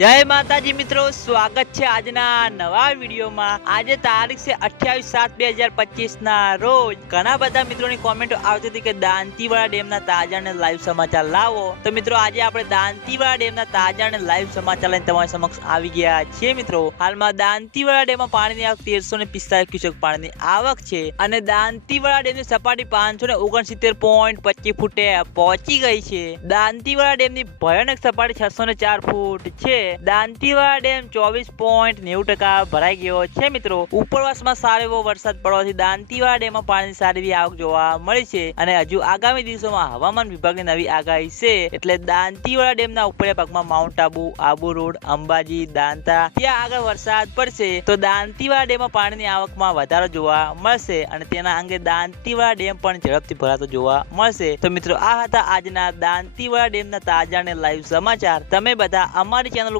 જય માતાજી મિત્રો, સ્વાગત છે આજના નવા વિડીયોમાં. આજે તારીખ છે અઠ્યાવીસ સાત બે હજાર પચીસ ના રોજ ઘણા બધા મિત્રોની કોમેન્ટો આવતી હતી કે દાંતીવાડા ડેમના તાજા અને લાઈવ સમાચાર લાવો. તો મિત્રો, આજે આપણે દાંતીવાડા ડેમના તાજા અને લાઈવ સમાચાર લઈને તમારી સમક્ષ આવી ગયા છીએ મિત્રો. હાલમાં દાંતીવાડા ડેમમાં પાણીની આવક તેરસો ને પિસ્તાલીસ ક્યુસેક પાણીની આવક છે અને દાંતીવાડા ડેમની સપાટી પાંચસો ને ઓગણસિત્તેર પોઈન્ટ પચીસ ફૂટે પહોંચી ગઈ છે. દાંતીવાડા ડેમની ભયાનક સપાટી છસો ને ચાર ફૂટ છે. દાંતીવાડા ડેમ ચોવીસ પોઈન્ટ નેવું ટકા ભરાઈ ગયો છે મિત્રો. ઉપરવાસમાં સારો એવો વરસાદ પડવાથી દાંતીવાડા ડેમમાં પાણીની સારી આવક જોવા મળી છે અને હજુ આગામી દિવસોમાં હવામાન વિભાગની નવી આગાહી છે. એટલે દાંતીવાડા ડેમના ઉપરના ભાગમાં માઉન્ટ આબુ આબુ રોડ, અંબાજી, દાંતા, ત્યાં આગળ વરસાદ પડશે તો દાંતીવાડા ડેમમાં પાણીની આવકમાં વધારો જોવા મળશે અને તેના અંગે દાંતીવાડા ડેમ પણ ઝડપથી ભરાતો જોવા મળશે. તો મિત્રો, આ હતા આજના દાંતીવાડા ડેમના તાજા અને લાઈવ સમાચાર. તમે બધા અમારી ચેનલ